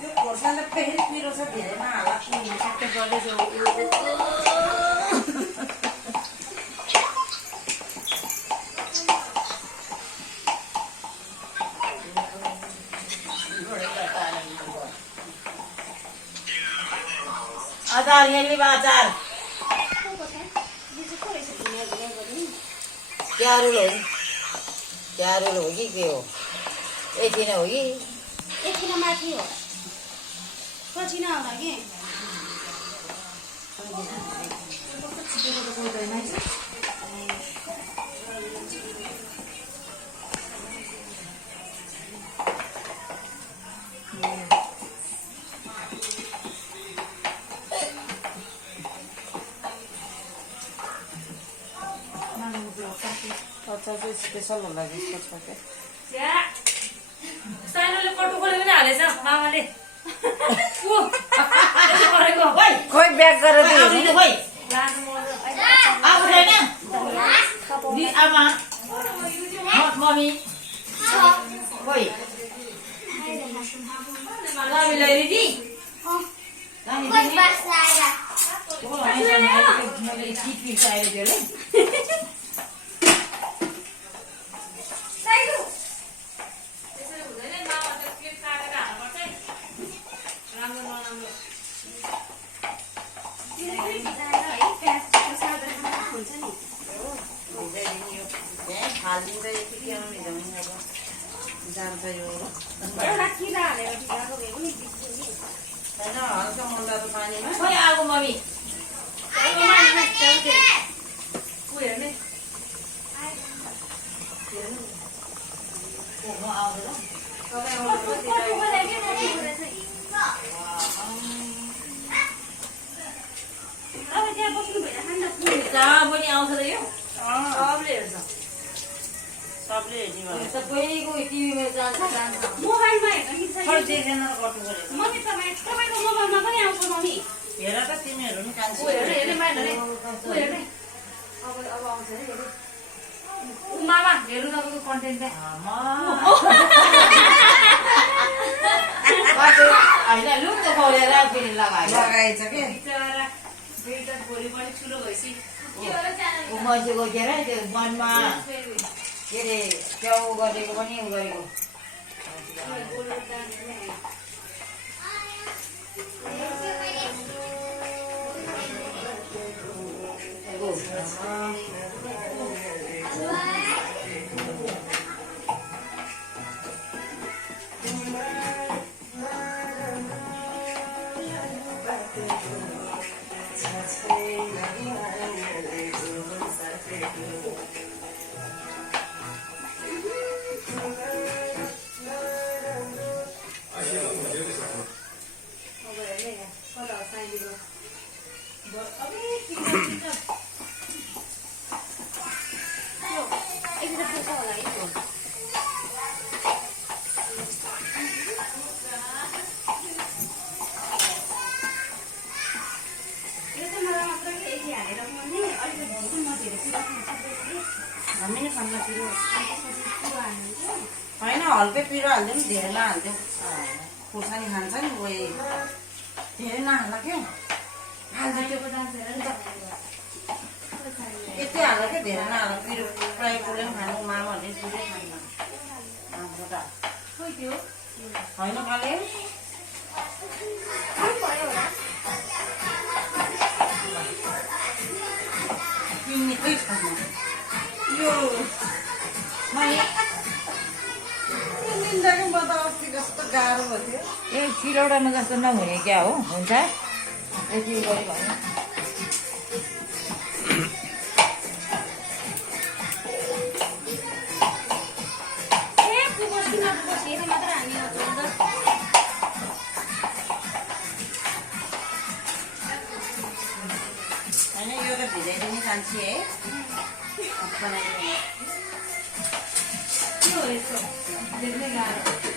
यो खोर्सानी त फेरि पिरो छ धेरै नहाला सबै गर्दै जाऊ अचार यहाँ अचार क्यारोल हो कि के हो यति नै हो कि एकछिन माथि हो पछि नआउँदा कि अच्छा चाहिँ स्पेसल होला यसको छ क्या सानोले कटु खोले पनि हालेछ मामाले खोइ ब्याग गरेर खोइ आमा मम्मी खोइ रेडी हालिदिँदा यति के आउने जान्छ यो होइन हल्का मन्दाको पानीमा खोइ आएको मम्मी कहाँ पनि आउँछ र यो सबले हेर्छ सबले हेर्ने सबैको टिभीमा जान्छ मोबाइलमा हेर्दा खै देखेन गर्नु पऱ्यो मम्मी तपाईँको मोबाइलमा पनि आउँछ मम्मी हेर त तिमीहरू नि कान्छी अब आउँछ है मामा हेर्नु तपाईँको कन्टेन्ट होइन लुक खोलेर फेरि लगाएछ के दुईटा भोलि पनि ठुलो भएपछि मान्छेको के अरे त्यो मनमा के अरे च्याउ गरेको पनि उ गरेको हामी खाना पिरो होइन हल्कै पिरो हाल्दै पनि धेरै नहाल्थ्यो खोर्सानी खान्छ नि गए धेरै नहाल्दा क्या यति हाल्दा क्या धेरै नहाल्दा पिरो प्रायः कसले पनि खानु मामाहरूले पिरै खान्न हाम्रो त होइन काले निकै छैन यो निन्दाको त अस्ति कस्तो गाह्रो भयो थियो ए चिलौटामा जस्तो नहुने क्या हो हुन्छ यति गऱ्यो भने होइन यो त भिजाइदिने कान्छी है क्यों इसको देखने का